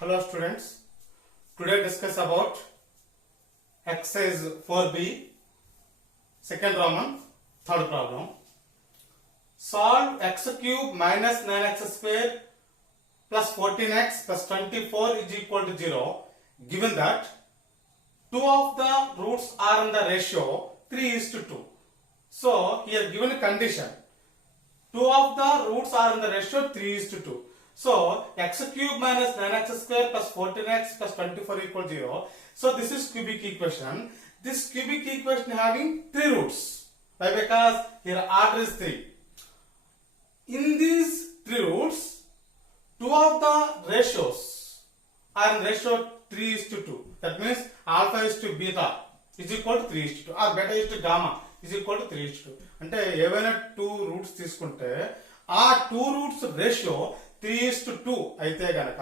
Hello students, today discuss about exercise 4b, second Roman, third problem. Solve x cube minus 9x square plus 14x plus 24 is equal to 0 given that two of the roots are in the ratio 3:2. So here given a condition, two of the roots are in the ratio 3:2. So x cube minus 9x square plus 14x plus 24 equal 0. So this is cubic equation. This cubic equation having three roots. Why? Because here order is 3. In these three roots, two of the ratios are in ratio 3:2. That means alpha is to beta is equal to 3:2 or beta is to gamma is equal to 3:2. అంటే ఏవైనా two roots తీసుకుంటే ఆ two roots ratio 3:2 అయితే గనక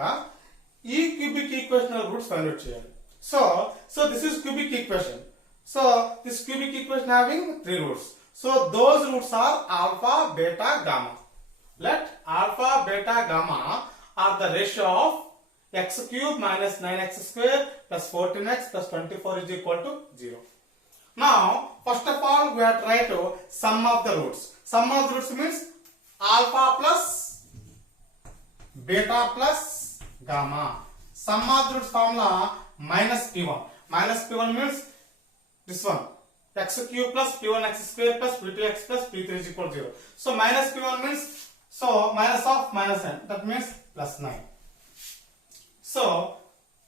ఈ cubic equation roots find out చేయాలి. So this is cubic equation. So this cubic equation having three roots. So those roots are alpha, beta, gamma. Let alpha, beta, gamma are the ratio of x cube minus 9x square plus 14x plus 24 is equal to 0. Now, first of all, we have to write sum of the roots. Sum of the roots means alpha plus beta plus gamma. Sum of the roots formula minus p1. Minus p1 means this one. X cube plus p1x square plus p2x plus p3 is equal to 0. So, minus p1 means minus of minus n. That means plus 9. So,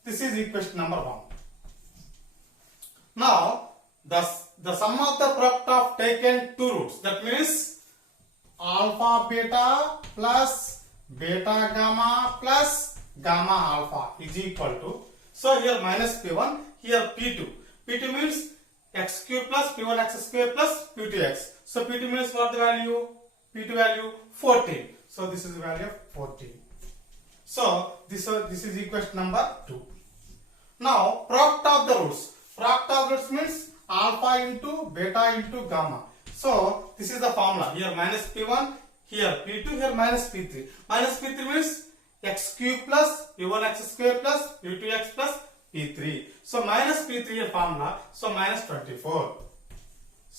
this is equation number 1. Now, the sum of the product of taken two roots. That means alpha beta plus beta gamma plus gamma alpha is equal to. So, here minus p1, here p2. P2 means x cube plus p1x square plus p2x. So, p2 means what the value? P2 value 14. So this is the value of 14. So this is equation number 2. Now product of the roots. Product of roots means alpha into beta into gamma. So this is the formula. Here minus p1, here p2, here minus p3. Minus p3 means x cube plus p1x square plus p2x plus p3. So minus p3 here formula. So minus 24.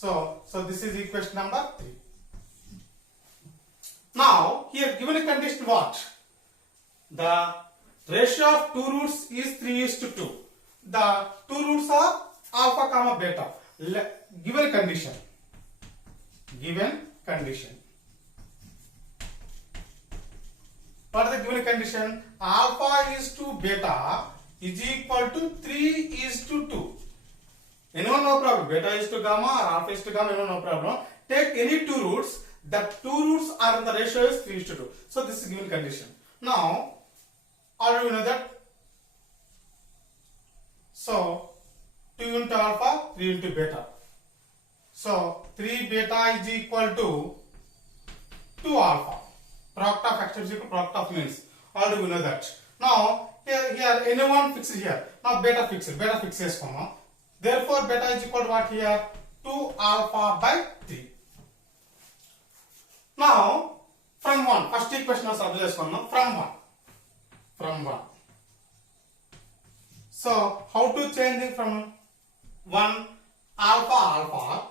So this is equation number 3. Now, here given a condition what? The ratio of two roots is 3:2. The two roots are alpha comma beta. Given a condition. Given condition. What is the given condition? Alpha is to beta is equal to 3:2. Anyone no problem. Beta is to gamma or alpha is to gamma, anyone no problem. Take any two roots. The two roots are in the ratio is 3:2. So this is given condition. Now, already we know that. So 2 into alpha, 3 into beta. So 3 beta is equal to 2 alpha. Product of x is equal to product of means. Already we know that. Now here anyone fixed here. Now beta fixed. Beta fixes comma. Therefore beta is equal to what here? 2 alpha by 3. Now, from 1, first equation was observed from 1. So, how to change it from 1 alpha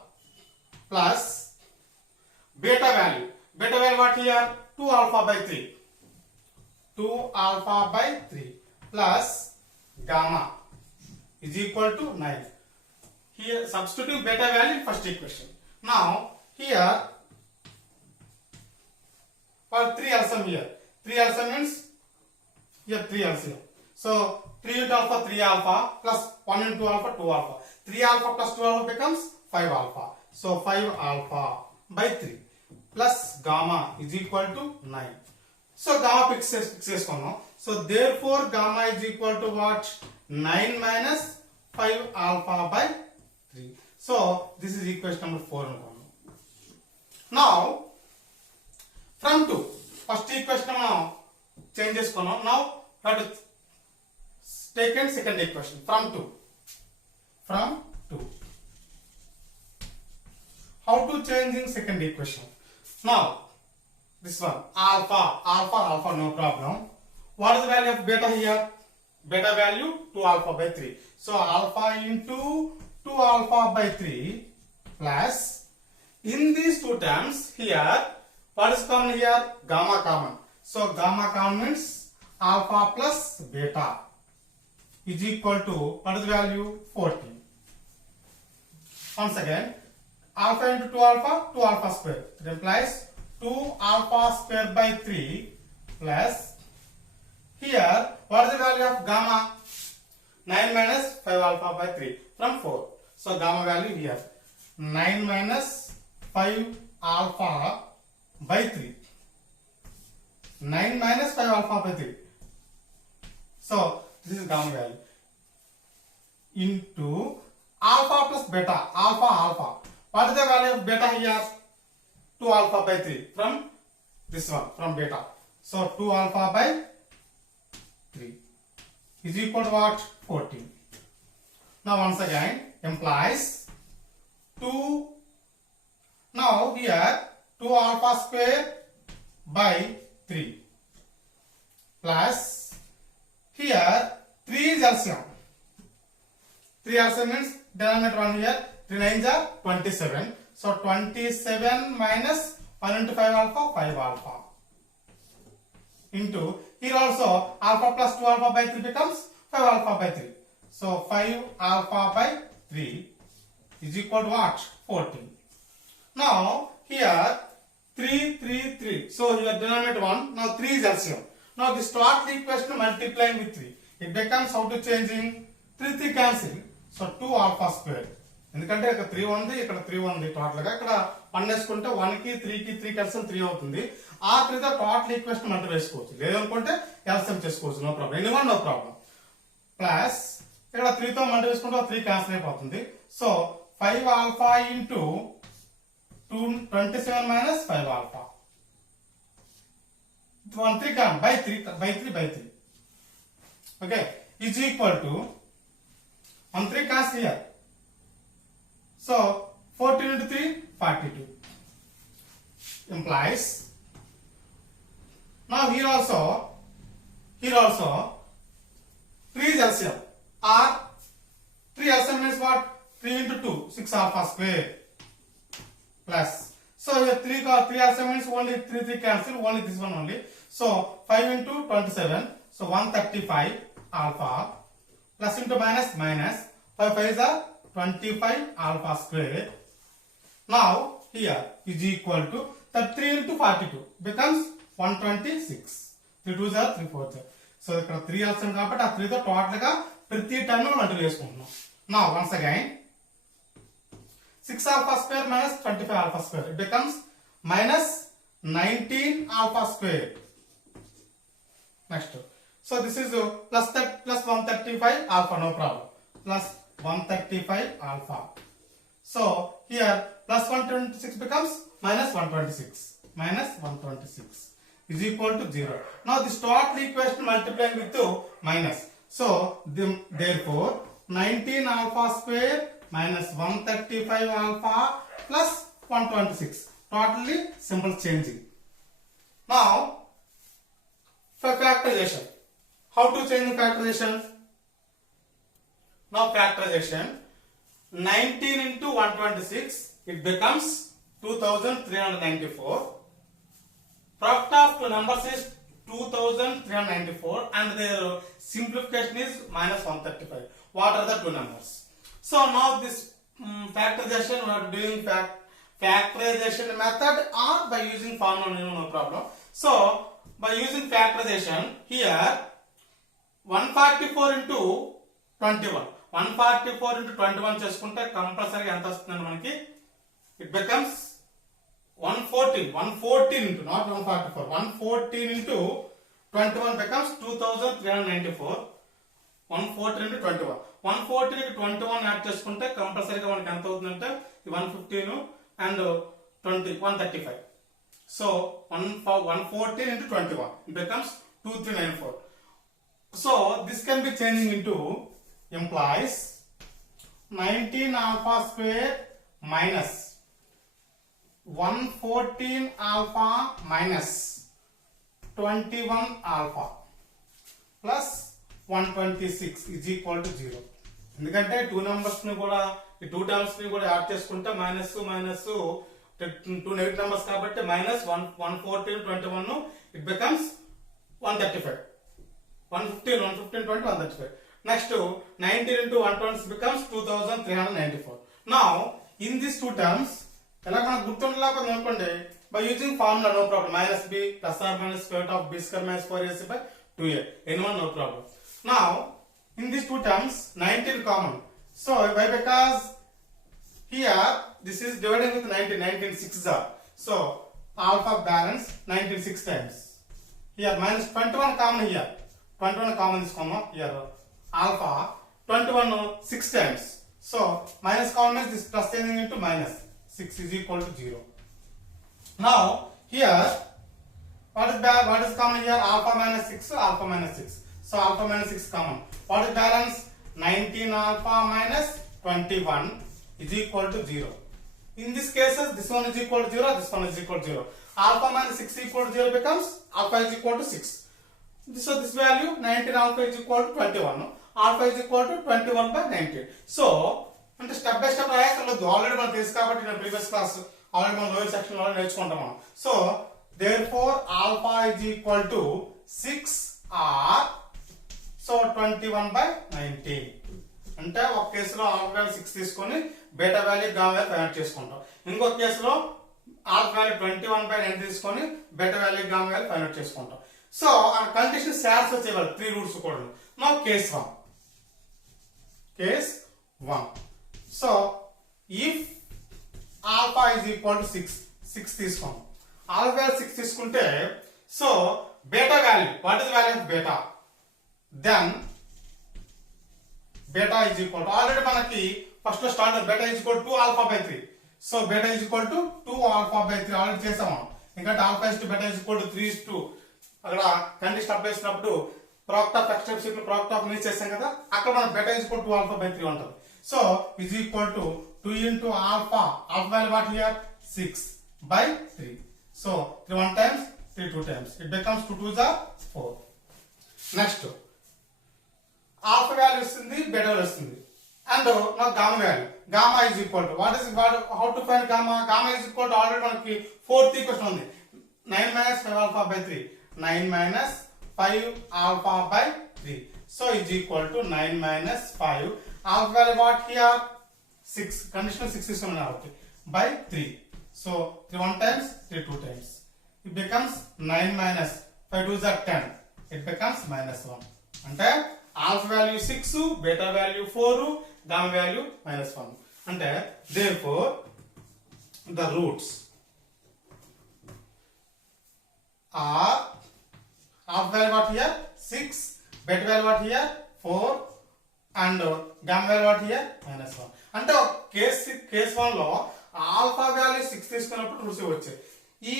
plus beta value. Beta value what here? 2 alpha by 3. 2 alpha by 3 plus gamma is equal to 9. Here, substitute beta value in first equation. Now, here, for 3 LCM here. 3 LCM means here 3 LCM. So 3 into alpha 3 alpha plus 1 into alpha 2 alpha. 3 alpha plus 2 alpha becomes 5 alpha. So 5 alpha by 3 plus gamma is equal to 9. So gamma fixes kono. So therefore gamma is equal to what? 9 minus 5 alpha by 3. So this is equation number 4. Now from 2, first equation now changes kono. Now have to take in second equation from 2. How to change in second equation? Now this one alpha, no problem. What is the value of beta here? beta value 2 alpha by 3. So alpha into 2 alpha by 3 plus, in these two terms here, what is common here? Gamma common. So gamma common means alpha plus beta is equal to, what is the value? 14. Once again, alpha into 2 alpha square. It implies 2 alpha square by 3 plus, here, what is the value of gamma? 9 minus 5 alpha by 3 from 4. So gamma value here, 9 minus 5 alpha by 3. 9 minus 5 alpha by 3. So this is gamma value. Into alpha plus beta, alpha. What is the value of beta here? 2 alpha by 3 from this one, from beta. So 2 alpha by 3 is equal to what? 14. Now once again, implies 2, now here 2 alpha square by 3 plus, here 3 is LCM. 3 LCM means denominator 1 here, 3 9s are 27. So 27 minus 1 into 5 alpha, 5 alpha. Into, here also alpha plus 2 alpha by 3 becomes 5 alpha by 3. So 5 alpha by 3 is equal to what? 14. Now here 3. So here denominator 1, now 3 is LCM. Now this total equation multiplying with 3. It becomes how to changing? 3 cancel. So 2 alpha square. ఎందుకంటే ఇక్కడ 3 ఉంది, ఇక్కడ 3 ఉంది టోటల్ గా. ఇక్కడ 1 వేసుకుంటే 1 కి 3 కి 3 కలిసి 3 అవుతుంది. ఆ 3 తో టోటల్ ఈక్వేషన్ మనం వేసుకోవచ్చు. లేదనుకుంటే ఎల్సిఎం చేసుకోవచ్చు. No problem. Anyone no problem. Plus ఇక్కడ 3 తో మనం వేసుకుంటే 3 క్యాన్సిల్ అయిపోతుంది. So 5 alpha into 27 minus 5 alpha. 3 come by 3. Okay, is equal to 3 cancel here. So 14 into 3, 42. Implies, now here also 3 is LCM, or 3 LCM means what? 3 into 2, 6 alpha square plus, so here 3 LCM means only 3 cancel, only this one only. So 5 into 27, so 135 alpha plus into minus 5 5s are 25 alpha square. Now here is equal to 3 into 42 becomes 126. 3 2s are 3 4s are. So ఇక్కడ 3 వస్తుంది కాబట్టి ఆ 3 తో టోటల్ గా ప్రతి term multiply చేసుకుంటున్నాం. Now once again 6 alpha square minus 25 alpha square, it becomes minus 19 alpha square. Next, so this is plus 135 alpha, no problem, plus 135 alpha. So here plus 126 becomes minus 126 is equal to 0. Now this total equation multiplying with 2 minus. So therefore 19 alpha square minus 135 alpha plus 126. Totally simple changing. Now for factorization, how to change the factorization? Now factorization, 19 into 126, it becomes 2394. Product of two numbers is 2394 and their simplification is minus 135. What are the two numbers? So now this factorization, we are doing factorization method or by using formula, no problem. So by using factorization, here 144 into 21. 144 into 21 చేసుకుంటే కంపల్సరీగా ఎంత వస్తుందండి మనకి? It becomes 114 into, not 144, 114 into 21 becomes 2394. 114 into 21. 114 into 21 యాడ్ చేసుకుంటే కంపల్సరీగా మనకి ఎంత అవుతుందంటే 115 and 135. So 114 into 21 it becomes 2394. So this can be changing into, implies 19 alpha square minus 114 alpha minus 21 alpha plus 126 is equal to 0. ఎందుకంటే టూ నెంబర్స్ ని కూడా ఈ టూ టర్మ్స్ ని కూడా యాడ్ చేసుకుంటే minus minus two negative numbers కాబట్టి minus 114 21 it becomes 135 115 20 135. Next 19 into 120 becomes 2394. Now in these two terms ఎలా మనకు గుర్తుండలేకపోతే అనుకోండి by using formula no problem, minus b plus or minus square root of b square minus 4ac by 2a, anyone no problem. Now in these two terms 19 common, so why? Because here this is dividing with 19 6s are, so alpha balance 19 6 times. Here minus 21 common, here 21 common is common, here alpha 21 6 times, so minus common means this plus changing into minus 6 is equal to 0. Now here what is common here? Alpha minus 6, alpha minus 6, so alpha minus 6 common. What is balance? 19 alpha minus 21 is equal to 0. In this cases this one is equal to 0, this one is equal to 0. Alpha minus 6 equal to 0 becomes alpha is equal to 6. So this value 19 alpha is equal to 21, alpha is equal to 21 by 19. So అంటే step by step రాయక్కర్లేదు, ఆల్రెడీ మనం తెలుసు కాబట్టి నేను previous class already మనం lower section లో నేర్చుకుంటాం మనం. So therefore alpha is equal to 6 or so 21 by 19. అంటే ఒక కేసులో ఆల్ఫా వాల్యూ 6 తీసుకొని beta value gamma value find చేసుకుంటాం. ఇంకొక కేసులో ఆల్ఫా వాల్యూ 21 by 9 తీసుకొని beta value gamma value find చేసుకుంటాం. సో ఆ కండిషన్ సాట్స్ వచ్చేవాళ్ళు 3 రూట్స్ కూడా. Now case 1. So if alpha is equal to 6 తీసుకోండి, alpha value 6 తీసుకుంటే so beta value, what is the value of beta? Then beta is equal to, already మనకి ఫస్ట్ లో start beta is equal to 2 alpha by 3, so beta is equal to 2 alpha by 3 ఆల్రెడీ చేసాము. ఎందుకంటే alpha is to beta is equal to 3 is 2 అక్కడ condition apply చేసినప్పుడు product of extra sheet లో product of use చేసాం కదా, అక్కడ మనం beta is equal to 2 alpha by 3 ఉంటుంది. So is equal to 2 into alpha value what here? 6 by 3. So 3 1 times, 3 2 times, it becomes 2 2s are 4. Next alpha value వస్తుంది, beta value వస్తుంది, and now gamma value. Gamma is equal to how to find gamma? Gamma is equal to already మనకి fourth equation ఉంది, 9 minus 5 alpha by 3, 9 minus 5 alpha by 3, so is equal to 9 minus 5 alpha value what here? 6, conditional 6 is coming by 3, so 3 1 times, 3 2 times, it becomes 9 minus 5 2s are 10, it becomes minus 1. అంటే alpha value 6, beta value 4, gamma value minus 1. అంటే therefore the roots are alpha value what here? 6, beta value what here? 4 and gamma value what here? minus 1. అంటే కేస్ 1 లో alpha value 6 తీసుకున్నప్పుడు రూట్స్ వచ్చాయి. ఈ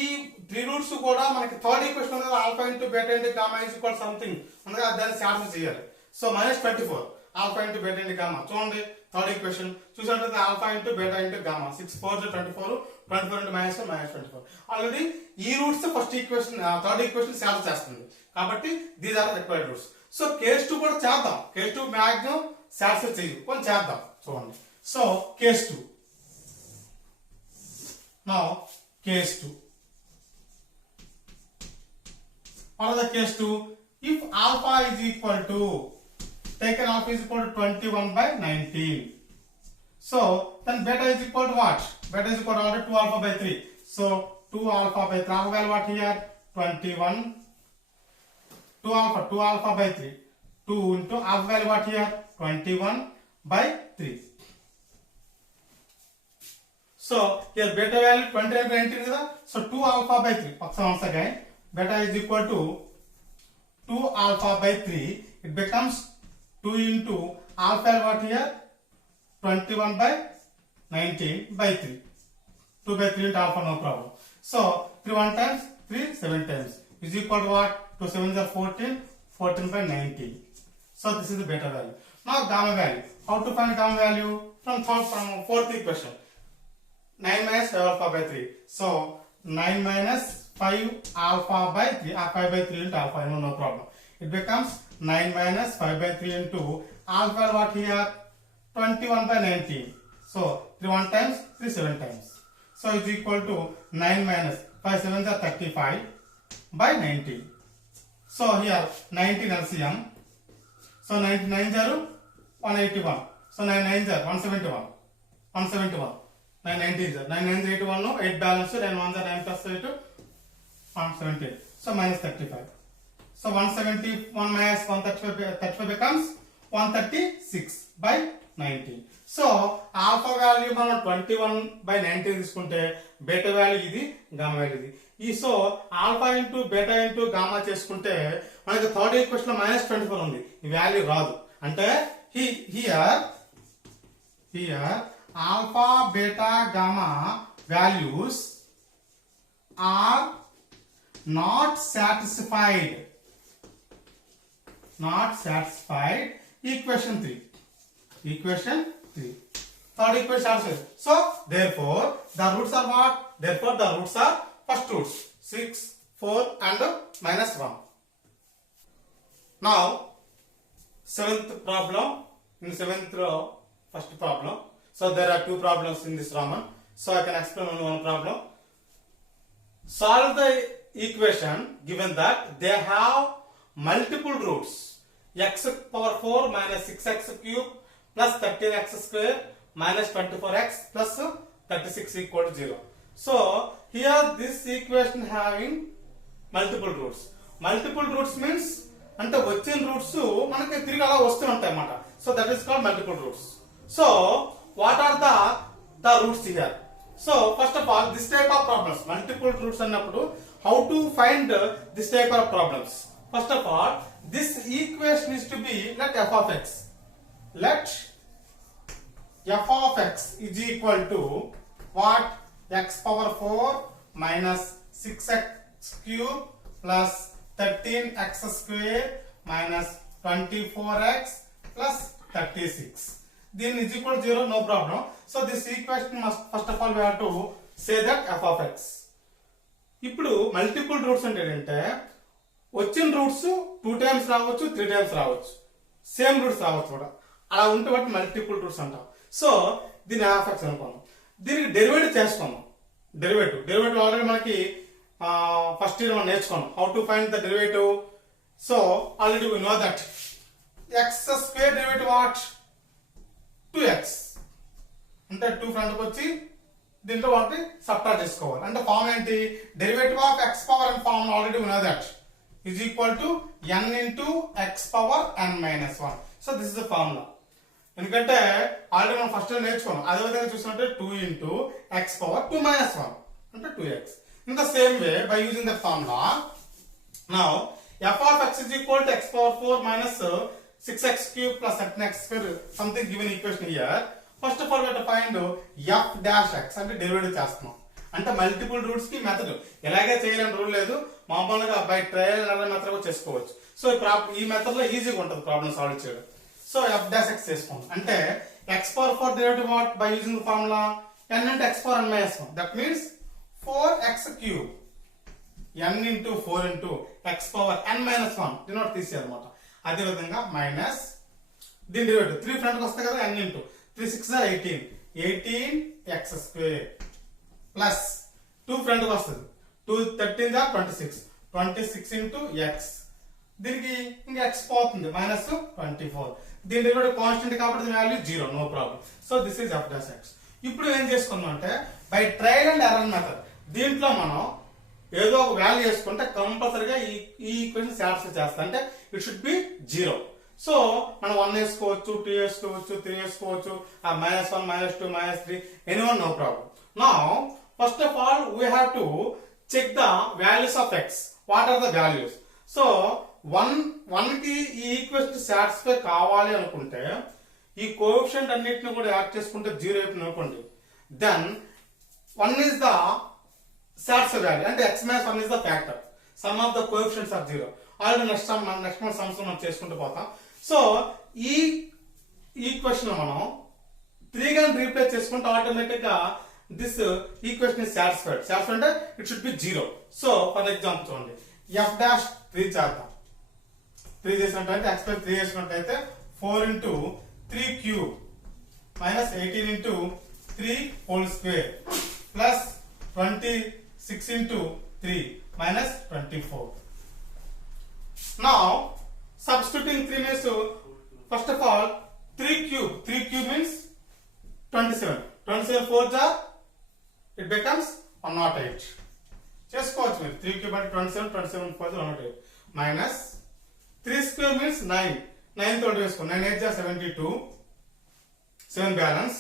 3 రూట్స్ కూడా మనకి third equation ఉంది కదా, alpha into beta into gamma is equal something అందుకే దాన్ని సాటిస్ఫై చేయాలి. So -24 alpha into beta into gamma, చూడండి థర్డ్ ఈక్వేషన్ చూసినట్లయితే alpha into beta into gamma 6 4 24 24 into -24. Already ఈ roots first equation third equation solve చేస్తుంది కాబట్టి these are required roots. So case 2 కూడా చేద్దాం, కేస్ 2 మాక్సిమం సాటిస్ఫై చేయదు, కొంచెం చేద్దాం చూడండి. So case 2. Now case 2. What is the case 2? If alpha is equal to, taken alpha is equal to 21 by 19. So then beta is equal to what? Beta is equal to already 2 alpha by 3. So 2 alpha by 3. Alpha value what here? 21. 2 alpha by 3. 2 into alpha value what here? 21 by 3. So here beta value 20 by 19 is that, so 2 alpha by 3. Once again, beta is equal to 2 alpha by 3. It becomes 2 into alpha what here? 21 by 19 by 3. 2 by 3 into alpha, no problem. So 3 1 times, 3 7 times is equal to what? 2 7s are 14, 14 by 19. So this is the beta value. Now gamma value. How to find gamma value? From fourth equation. 9 minus 5 alpha by 3. So 9 minus 5 alpha by 3, 5 by 3 into alpha, no problem. It becomes 9 minus 5 by 3 into alpha what here 21 by 19. So 3 1 times 3 7 times. So is equal to 9 minus 5 7s are 35 by 19. So here 19 LCM. So 99 are 181. So 9 9s are 171. 171. 9 90s are 9 9s 81 no 8 balance 9 1s are 9 plus 8 178. So minus 35. So 171 minus 135 becomes 136 by 19. So alpha value మనం 21 by 19 తీసుకుంటే beta value ఇది gamma value ఇది. ఈ so alpha into beta into gamma చేసుకుంటే మనకి third equation లో -24 ఉంది. ఈ వాల్యూ రాదు. అంటే here alpha beta gamma values are not satisfied equation 3 third equation also. So therefore the roots are what? Therefore the roots are first roots 6 4 and -1. Now seventh problem, in seventh first problem. So there are two problems in this Roman, so I can explain only one problem. Solve the equation given that they have multiple roots x power 4 minus 6x cube plus 13x square minus 24x plus 36 equal to 0. So here this equation having multiple roots. Multiple roots means అంటే వచ్చిన రూట్స్ మనకి తిరిగి అలా వస్తూ ఉంటాయి అన్నమాట. So that is called multiple roots. So what are the roots here? So first of all, this type of problems, multiple roots అన్నప్పుడు how to find this type of problems? First of all, this equation is to be let f of x. Let f of x is equal to what? X power 4 minus 6x cube plus 13x square minus 24x plus 36. Then is equal to 0, no problem. So this equation must first of all we have to say that f of x. ఇప్పుడు multiple roots అంటే ఏంటంటే వచ్చిన రూట్స్ 2 టైమ్స్ రావచ్చు 3 టైమ్స్ రావచ్చు, same roots రావచ్చు కూడా. అలా ఉంటే వాటి మల్టిపుల్ రూట్స్ అంటాం. సో దీని f of x అనుకున్నాం. దీనికి డెరివేటివ్ చేసుకున్నాం. డెరివేటివ్ ఆల్రెడీ మనకి ఫస్ట్ ఇయర్ మనం నేర్చుకున్నాం. How to find the derivative? So already we know that x square derivative what 2x అంటే 2 ఫ్రంట్కి వచ్చి దీంట్లో వాటి సబ్ట్రాక్ట్ చేసుకోవాలి. అంటే ఫార్మ్ ఏంటి? Derivative of x power n form already ఉన్నా that is equal to n into x power n minus 1. So this is the formula. ఎందుకంటే ఆల్రెడీ మనం ఫస్ట్ నేర్చుకున్నాం. అదే విధంగా చూసుకుంటే 2 ఇంటూ x పవర్ 2 మైనస్ 1 అంటే 2x. In the same way by using the formula now f of x is equal to x power 4 minus 6x cube plus 13x square, something given equation here. First of all we have to find f dash x అంటే డెరివేటివ్ చేస్తున్నాం. అంటే multiple roots కి మెథడ్ ఎలాగే చేయాలని రూల్ లేదు, మామూలుగా by trial and error method కూడా చేసుకోవచ్చు. సో ఈ మెథడ్ లో ఈజీగా ఉంటుంది ప్రాబ్లమ్ సాల్వ్ చేయడం. సో f dash x చేసుకోండి. అంటే x power 4 derivative what by using the formula n into x power n minus 1, that means 4x cube n into 4 into x power n minus 1 denote తీసేయాలన్నమాట. అదే విధంగా మైనస్ దీని డెరివేటివ్ 3 ఫ్రంట్ కి వస్తాయి కదా, n into 3 6 18x square plus 2 ఫ్రంట్ కి వస్తుంది 2 13 26 into x. దీనికి ఇంకా x పోతుంది మైనస్ 24. దీని డెరివేటివ్ కాన్స్టెంట్ కాబట్టి దీని value 0, no problem. So this is f dash x. ఇప్పుడు ఏం చేసుకున్నాం అంటే by trial and error method దీంట్లో మనం ఏదో ఒక వాల్యూ వేసుకుంటే కంపల్సరీగా ఈ ఈక్వేషన్ సాటిస్ఫై చేస్తా. అంటే ఇట్ షుడ్ బి 0. సో మనం 1 వేసుకోవచ్చు, 2 వేసుకోవచ్చు, 3 వేసుకోవచ్చు, -1 -2 -3 anyone, no problem. Now first of all we have to check the values of x. What are the values? So 1 కి ఈ ఈక్వేషన్ సాటిస్ఫై కావాలి అనుకుంటే ఈ కోఎఫిషియంట్ అన్నిటిని కూడా యాడ్ చేసుకుంటే 0 అయిపోయింది అనుకోండి, దెన్ 1 is the satisfy value అంటే x minus 1 is the factor. Sum of the coefficients are 0. Already next month sums మనం చేసుకుంటూ పోతాం. సో ఈ ఈక్వేషన్ మనం 3 గా రీప్లేస్ చేసుకుంటే ఆటోమేటిక్ గా దిస్ ఈక్వేషన్ ఇస్ సాటిస్ఫైడ్. అంటే it should be 0. So for example చూడండి f dash 3 చేద్దాం. 3 చేసినట్టయితే x పై 3 చేసినట్టయితే 4 into 3 cube minus 18 into 3 whole square plus 26 into 3 minus 24. Now substituting 3 means first of all 3 cube means 27. 27 4s are it becomes 108. చేసుకోవచ్చు మీరు 3 cube అంటే 27 27 4s 108 minus 3 square means 9 9 తోటి వేసుకో 9 8s are 72 7 balance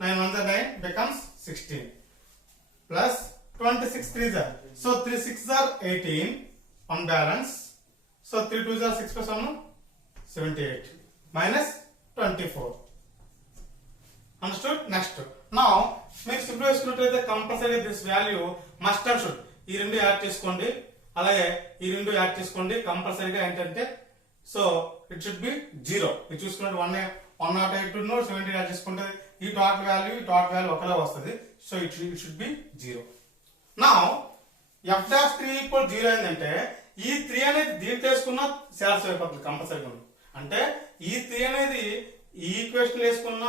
9 1s are 9 becomes 16 plus 26 3s are so 3 6s are 18 1 balance so 3 2s are 6 plus 1 78 minus 24. Understood? Next. Now మీరు సింపుల్ చేసుకున్నట్లయితే compulsory this value must and should ఈ రెండు యాడ్ చేసుకోండి అలాగే ఈ రెండు యాడ్ చేసుకోండి కంపల్సరీగా ఏంటంటే సో ఇట్ షుడ్ బి 0 ఇది చూసుకున్నట్టు 108 70 యాడ్ చేసుకుంటే ఈ టోటల్ వాల్యూ ఒకలా వస్తుంది so it should be 0. Now f'3 equal 0 ఏంటంటే ఈ 3 అనేది దీంట్లో వేసుకున్న సాటిస్ఫై అయిపోతుంది కంపల్సరీగా. అంటే ఈ 3 అనేది ఈ ఈక్వేషన్ వేసుకున్న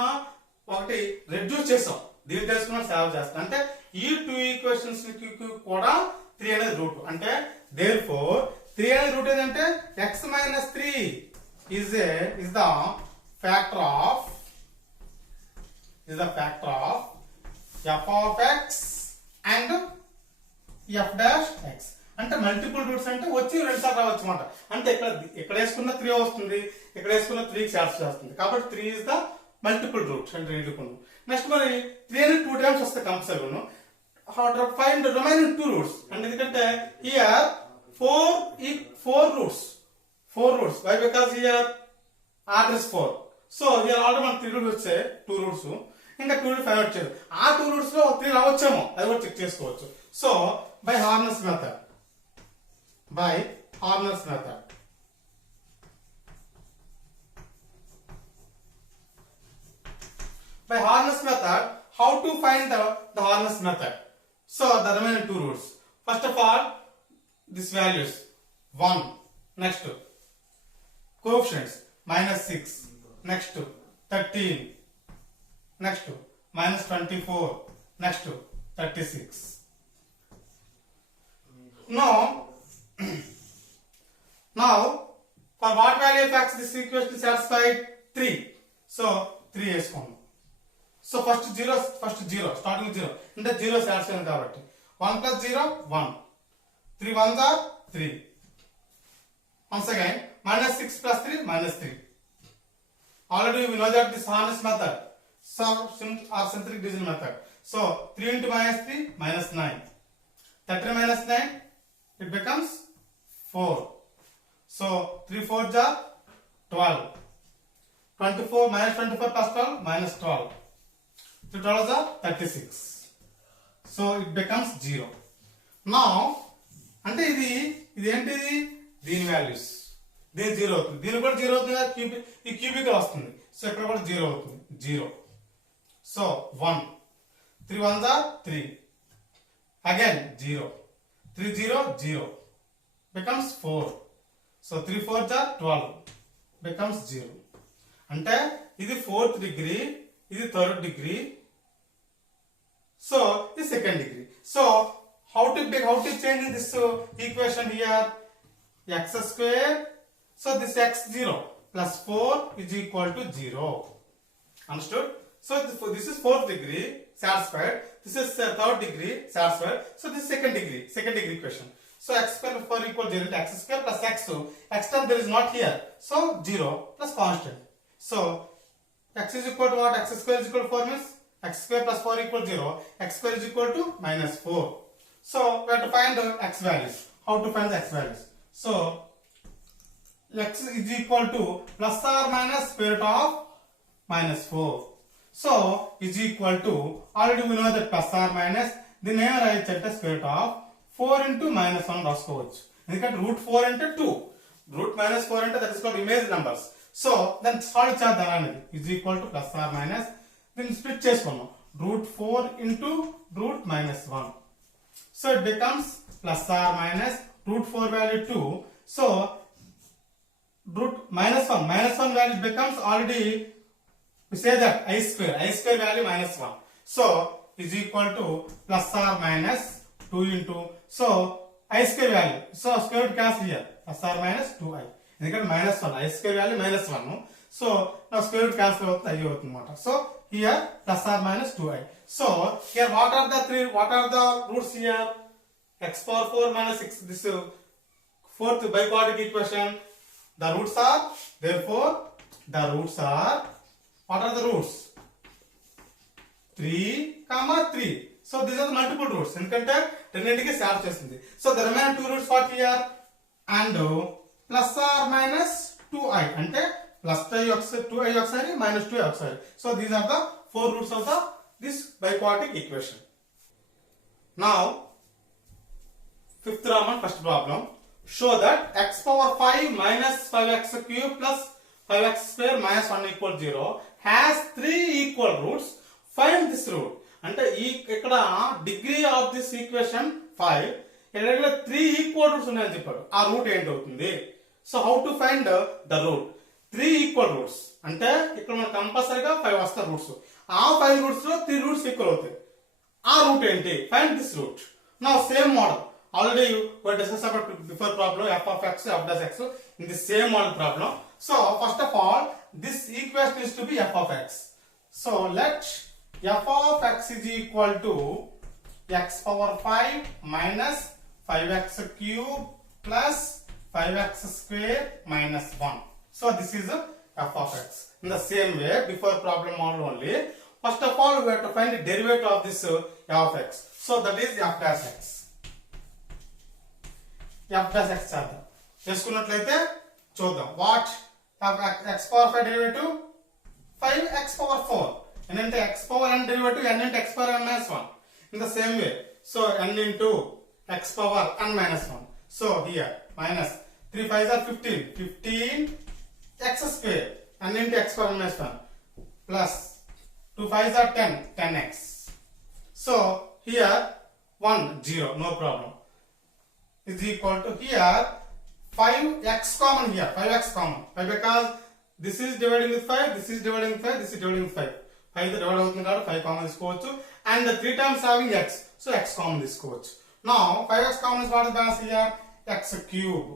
ఒకటి రెడ్యూస్ చేసాం దీంట్లో వేసుకున్న సాల్వ్ చేస్తాం అంటే ఈ 2 ఈక్వేషన్స్ కూడా 3 అనేది రూట్ అంటే therefore 3 అనేది రూట్ ఏదంటే x - 3 is the factor of f of x and f dash x అంటే మల్టిపుల్ రూట్స్ అంటే వచ్చి రెండు సార్లు రావచ్చు అన్నమాట. అంటే ఇక్కడ వేసుకున్న 3 వస్తుంది ఇక్కడ వేసుకున్న 3 కి సాటిస్ఫై చేస్తుంది కాబట్టి 3 ఇస్ ద మల్టిపుల్ రూట్ అంటే రెండుకును. నెక్స్ట్ మరి 3 అనేది 2 టైమ్స్ వస్తే కంపల్సరీను ఫైండ్ రిమైనింగ్ 2 రూట్స్ అంటే ఎందుకంటే హియర్ 4 roots why because here order is 4 so here already మనం 3 roots వచ్చే 2 roots ఇంకా 2 రూట్స్ ఫైండ్ అవుట్ చేయాలి ఆ 2 రూట్స్ లో 3 రావచ్చేమో అది కూడా చెక్ చేసుకోవచ్చు. So by harness method how to find the harness method. So the remaining 2 roots. First of all, this values 1. Next coefficients -6. Next 13. Next -24. Next 36. Now for what value of x this equation is satisfied 3. So 3 వేసుకోండి. So first 0 స్టార్టింగ్ 0 అంటే 0 సాటిస్ఫై అయింది కాబట్టి 1 + 0 1 3 1s are 3 once again -6 + 3 -3 already we know that this harness method or synthetic division method so 3 into -3 -9 13 -9 it becomes 4 so 3 4s are 12 24 -24 plus 12 -12 3 12s are 36 so it becomes 0. now అంటే ఇది ఏంటిది దీని వాల్యూస్ దీని 0 అవుతుంది దీని కూడా 0 అవుతుంది ఈ క్యూబిక్ వస్తుంది సో ఇక్కడ కూడా 0 అవుతుంది 0 సో 1 3 1s are 3 again 0 3 0 0 becomes 4 so 3 4s are 12 becomes 0 అంటే ఇది 4th degree ఇది 3rd degree so this 2nd degree. So how to change this equation here x square so this x0 plus 4 is equal to 0. Understood? So this is 4th degree satisfied, this is 3rd degree satisfied, so this is second degree equation. So x square 4 equal 0 into x square plus x term there is not here so 0 plus constant. So x is equal to what? X square is equal to 4 means x square plus 4 equal to 0. X square is equal to -4. So we have to find the x values. How to find the x values? So x is equal to plus or minus square root of -4. So is equal to already we know that plus or minus then here I check the square root of 4 into -1 రాసుకోవచ్చు ఎందుకంటే √4 అంటే 2 √-4 అంటే that is called image numbers. So then solve చేద్దాం అనేది is equal to plus or minus then split చేసుకున్నాం √4 into √-1 so it becomes plus or minus √4 value 2 so root -1 value becomes already, we say that I square value -1. So is equal to plus or minus 2 into, so I square value, so square root cancel here, plus or minus 2i. ఎందుకంటే -1 I square value -1. So now square root cancel అవుతుంది, i అవుతుంది అన్నమాట. So here plus or minus 2i. So here what are the roots here? X power 4 minus 6, this fourth biquadratic equation. The roots are, therefore the roots are, what are the roots? 3, 3. So these are the multiple roots. ఎందుకంటే రెండింటికి సాల్వ్ చేస్తుంది. So the remaining two roots what here? And plus or minus 2i, అంటే plus 2i ఒకసారి minus 2i ఒకసారి. So these are the four roots of this biquadratic equation. Now fifth Roman first problem. Show that x power 5 minus 5x cube plus 5x square minus 1 equal 0 has 3 equal roots. Find this root. అంటే ఇక్కడ degree of this equation 5, ఇక్కడ 3 equal roots ఉన్నాయని చెప్పాడు. ఆ root ఏంటి అవుతుంది? So how to find the route? 3 equal roots అంటే ఇక్కడ మనకు కంపల్సరీగా 5 వస్తాయి రూట్స్. ఆ 5 రూట్స్ లో 3 రూట్స్ ఈక్వల్ అవుతాయి. ఆ రూట్ ఏంటి? Find this root. Now same model. Already we discussed about before problem f of x, f dash x in the same model problem. So first of all, this equation is to be f of x. So let f of x is equal to x power 5 minus 5x cube plus 5x square minus 1. So this is f of x. In the same way, before problem model only, first of all we have to find the derivative of this f of x. So that is f dash x. f dash x చేద్దాం. చేసుకున్నట్లయితే చూద్దాం. What x power 5 derivative 5x power 4. n అంటే x power n derivative n అంటే x power n minus 1. In the same way, so n into x power n minus 1. So here minus 3 5s are 15 x square n into x power n minus 1 plus 2 5s are 10x. So here 1 0, no problem, is equal to here 5x common here, 5x common. Why? Because this is dividing with 5, this is dividing with 5, this is dividing with 5. 5 తో డివైడ్ అవుతుంది కాబట్టి 5 కామన్ తీసుకోవచ్చు. And the 3 times having x, so x common తీసుకోవచ్చు. Now 5x common is what is balance here? X cube.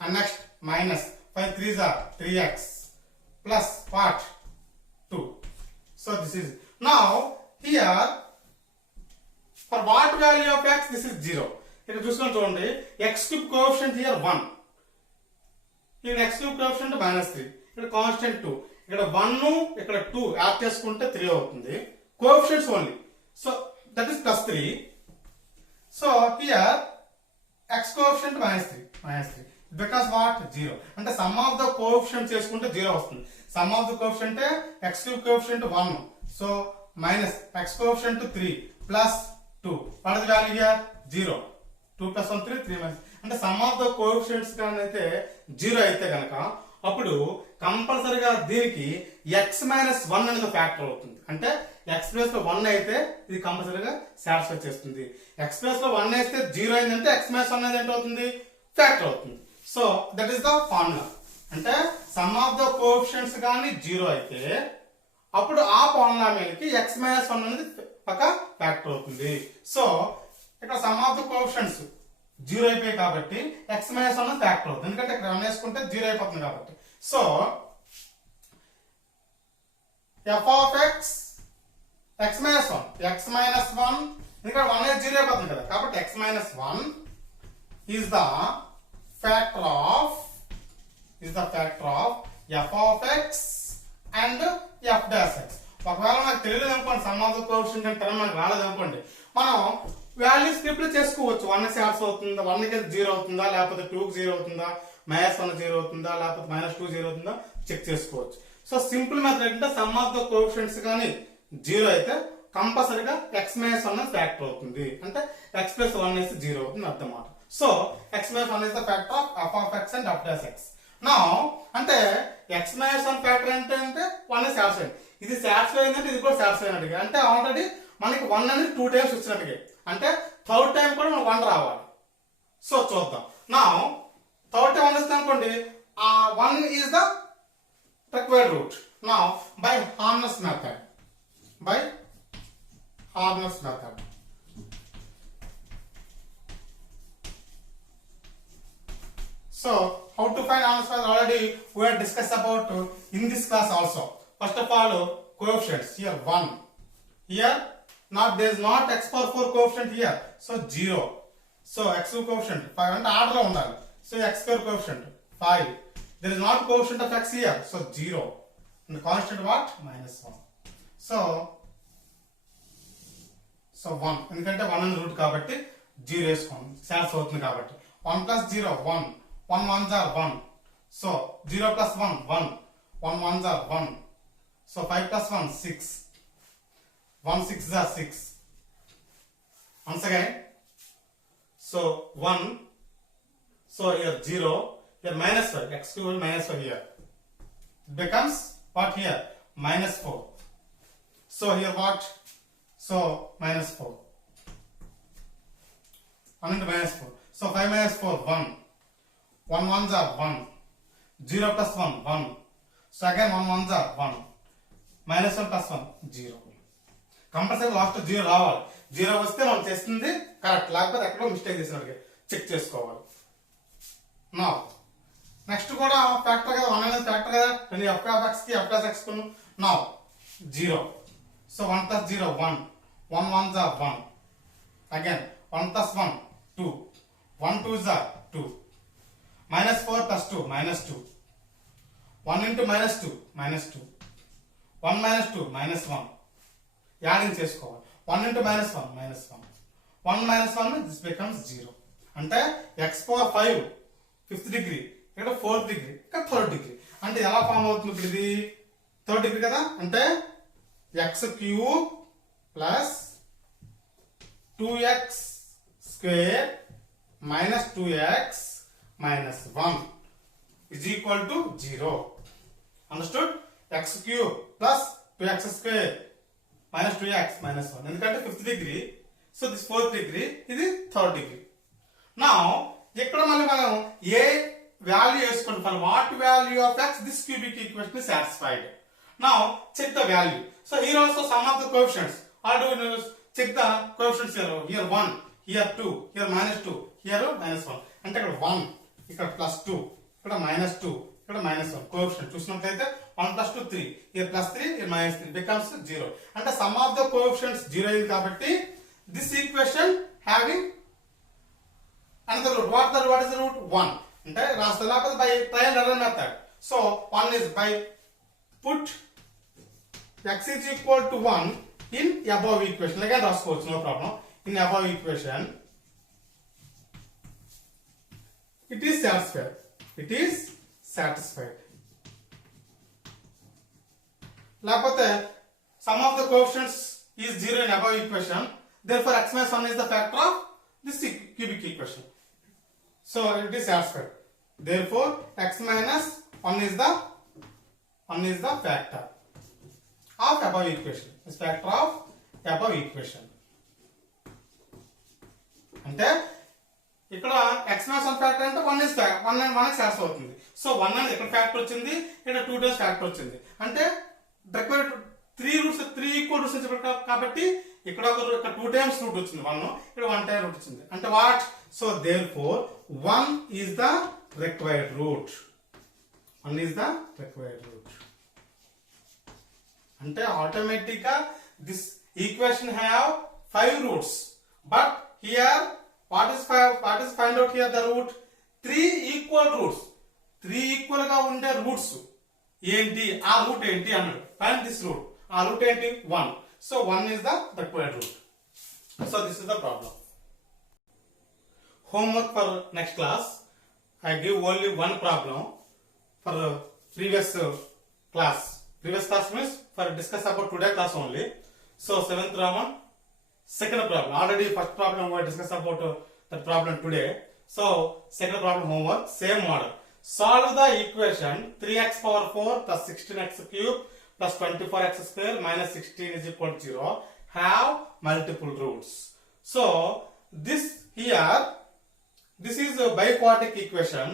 And next minus 5 3s are 3x plus what? 2. So this is, now here for what value of x? This is 0. ఇక్కడ చూసుకొని చూడండి, x cube coefficient here 1, ఇక్కడ x cube coefficient -3, ఇక్కడ కాన్స్టెంట్ 2, ఇక్కడ 1 ఇక్కడ 2 యాడ్ చేసుకుంటే 3 అవుతుంది. Coefficients only, so that is +3. So here x coefficient -3 because what 0, అంటే సమ్ ఆఫ్ ద కోఎఫిషియంట్ చేసుకుంటే 0 వస్తుంది. Some of the coefficient x cube coefficient 1, so minus x coefficient 3 ప్లస్ 2, what is the value here 0. 2 + 1 3, 3 - అంటే some of the coefficients అయితే 0 అయితే గనక అప్పుడు కంపల్సరీగా దీనికి x - 1 అనేది ఫ్యాక్టర్ అవుతుంది. అంటే x ప్లేస్ లో 1 అయితే ఇది కంపల్సరీగా సాటిస్ఫై చేస్తుంది. x ప్లేస్ లో 1 అయితే 0 అయిందంటే x - 1 అనేది ఏంటి అవుతుంది? ఫ్యాక్టర్ అవుతుంది. So that is the formula. అంటే సమ్ ఆఫ్ ద కోఎఫిషియంట్స్ కానీ 0 అయితే అప్పుడు ఆ పాలినామియల్కి x - 1 అనేది పక్క ఫ్యాక్టర్ అవుతుంది. సో ఇక్కడ సమ్ ఆఫ్ ద కోఎఫిషియంట్స్ 0 అయిపోయాయి కాబట్టి x - 1 ఫ్యాక్టర్ అవుతుంది. ఎందుకంటే ఇక్కడ 1 వేసుకుంటే 0 అయిపోతుంది కాబట్టి. So f of x x - 1 ఎందుకంటే 1 అనేది 0 అయిపోతుంది కదా, కాబట్టి x - 1 is the factor of f of x and f dash x. ఒకవేళ నాకు తెలియదు అనుకోండి, సమ్ ఆఫ్ ద కోఎఫిషియంట్ అంటే మనకు రాలేదు అనుకోండి, మనం వాల్యూస్ రిప్లేస్ చేసుకోవచ్చు. 1 సాట్స్ అవుతుందా, 1 కి 0 అవుతుందా, లేకపోతే 2 కి 0 అవుతుందా, -1 0 అవుతుందా, లేకపోతే -2 0 అవుతుందా చెక్ చేసుకోవచ్చు. సో సింపుల్ మెథడ్ ఏంటంటే సమ్ ఆఫ్ ద కోఎఫిషియంట్స్ కానీ 0 అయితే కంపల్సరీగా x - 1 ఫ్యాక్టర్ అవుతుంది. అంటే x + 1 వేస్తే 0 అవుతుంది అన్నమాట. So x - 1 is the factor of f of x and f dash x. Now అంటే x - 1 ఫ్యాక్టర్ అంటే 1 సాటిస్ఫై అయింది, ఇది సాటిస్ఫై అయిందంటే ఇది కూడా సాటిస్ఫై అయినట్టుగా. అంటే ఆల్రెడీ మనకి 1 అనేది 2 టైమ్స్ వచ్చినట్టుగా, అంటే థర్డ్ టైం కూడా మనకు 1 రావాలి. సో చూద్దాం. నా థర్డ్ టైం 1 వస్తుంది అనుకోండి, 1 is the required root. Now by harness method, so how to find harness method already we have discussed about in this class also. First of all, coefficients here 1, here not there is not x power 4 coefficient here, so 0. So x coefficient 5 and order lo undali. So x square coefficient 5. There is not coefficient of x here, so 0. And the constant what? Minus 1. So 1. ఎందుకంటే 1 అని రూట్ కాబట్టి 0 వేసుకోండి. సాల్వ్ అవుతుంది కాబట్టి 1 plus 0 1. 1 ones are 1. So 0 plus 1 1. 1 ones are 1. So 5 plus 1 6. 1 6 are 6. Once again. So 1. So here 0. Here minus 5. X cube minus 5 here. It becomes what here? Minus 4. So here what? So minus 4. 1 into minus 4. So 5 minus 4 1. 1 ones are 1. 0 plus 1 1. So again 1 ones are 1. Minus 1 plus 1 0. Compulsory last 0 రావాలి. 0 వస్తే మనం చేస్తుంది కరెక్ట్, లేకపోతే ఎక్కడో మిస్టేక్ చేసినట్టుగా చెక్ చేసుకోవాలి. నా నెక్స్ట్ కూడా ఫ్యాక్టర్ కదా, 1 అనేది ఫ్యాక్టర్ కదా, then f of x కి f plus x కు now 0. So 1 plus 0 1. 1 ones are 1. Again 1 plus 1 2. 1 twos are 2. Minus 4 plus 2 minus 2. 1 into minus 2 minus 2. 1 minus 2 minus 1. యాడింగ్ చేసుకోవాలి. 1 into minus 1 minus 1. 1 minus 1 this becomes 0. అంటే x power 5 5th degree, ఇక్కడ 4th degree, ఇక్కడ 3rd degree. అంటే ఎలా ఫామ్ అవుతుంది ఇప్పుడు ఇది 3rd degree కదా, అంటే x cube plus 2x square minus 2x minus 1 is equal to 0. Understood? X cube plus 2x square minus 2x minus 1. ఎందుకంటే 5th degree, so this 4th degree, ఇది 3rd degree. Now ఇక్కడ మళ్ళీ మనం ఏ వాల్యూ వేసుకుంటాం, what value of x this cubic equation is satisfied. Now check the value. So here also sum of the coefficients. How do we check the coefficients here? Here 1, here 2, here minus 2, here minus 1. అంటే ఇక్కడ 1, ఇక్కడ plus 2, ఇక్కడ minus 2, ఇక్కడ minus 1. కోఎఫిషియంట్ చూసినట్లయితే 1 plus 2 3, here plus 3, here minus 3 becomes 0. అంటే sum of the coefficients 0 అయింది కాబట్టి this equation having another root. What is the root? 1. అంటే రాస్తా లేకపోతే by trial error method. So 1 is by put x is equal to 1 in above equation. Again రాసుకోవచ్చు, no problem. In above equation it is satisfied. It is satisfied. లేకపోతే sum of the coefficients is 0 in above equation. Therefore x minus 1 is the factor of this cubic equation. So it is satisfied. Therefore x minus 1 is the factor of above equation. Is factor of above equation. అంటే ఇక్కడ x minus 1 ఫ్యాక్టర్ అంటే 1 is 1 and 1 సాటిస్ఫై అవుతుంది. సో 1 అనేది ఇక్కడ ఫ్యాక్టర్ వచ్చింది, ఇక్కడ 2 times factor వచ్చింది. అంటే రిక్వైర్డ్ 3 ఈక్వల్ రూట్స్ కాబట్టి ఇక్కడ ఒక 2 టైమ్స్ రూట్ వచ్చింది 1, ఇక్కడ 1 టైం రూట్ వచ్చింది. అంటే what? So therefore 1 is the required root. 1 is the required root. అంటే ఆటోమేటిక్ గా this equation have 5 roots, but here what is find out here the root? 3 equal roots. 3 equal గా ఉండే roots ఏంటి, ఆ రూట్ ఏంటి అన్నాడు. Find this root. ఆ root ఏంటి? 1. So 1 is the required root. So this is the problem. Homework for next class. I give only one problem for previous class. Previous class means for discuss about today class only. So 7th Roman, second problem. Already first problem we discussed about that problem today. So second problem homework, same model. Solve the equation 3x power 4 plus 16x cube plus 24x square minus 16 is equal to 0. Have multiple roots. So this here, this is a biquadratic equation.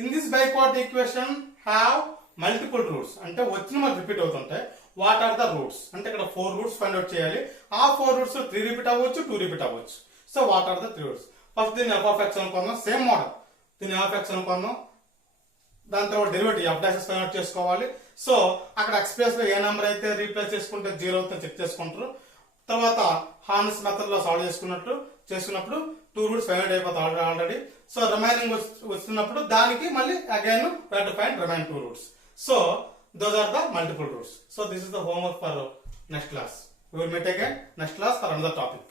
In this biquadratic equation have multiple roots, అంటే వచ్చిన మనకు రిపీట్ అవుతుంటాయి. What are the roots అంటే ఇక్కడ 4 roots find out చేయాలి. ఆ 4 రూట్స్ 3 రిపీట్ అవ్వచ్చు, 2 repeat అవ్వచ్చు. So what are the 3 roots? First దీన్ని ఎఫ్ ఆఫ్ ఎక్స్ అనుకున్నాం, సేమ్ మోడల్. దీన్ని ఎఫ్ ఆఫ్ ఎక్స్ అనుకున్నాం, దాని తర్వాత derivative F dashes find out చేసుకోవాలి. సో అక్కడ ఎక్స్ ప్లేస్ లో ఏ నెంబర్ అయితే రీప్లేస్ చేసుకుంటే 0 అవుతుందో చెక్ చేసుకుంటారు. తర్వాత హార్న్స్ మెథడ్ లో సాల్వ్ చేసుకున్నప్పుడు 2 రూట్స్ ఫైండ్ అవుట్ అయిపోతాయి ఆల్రెడీ. సో రిమైనింగ్ వస్తున్నప్పుడు దానికి మళ్ళీ again we have to find remaining 2 roots. So those are the multiple roots. So this is the homework for next class. We will meet again next class for another topic.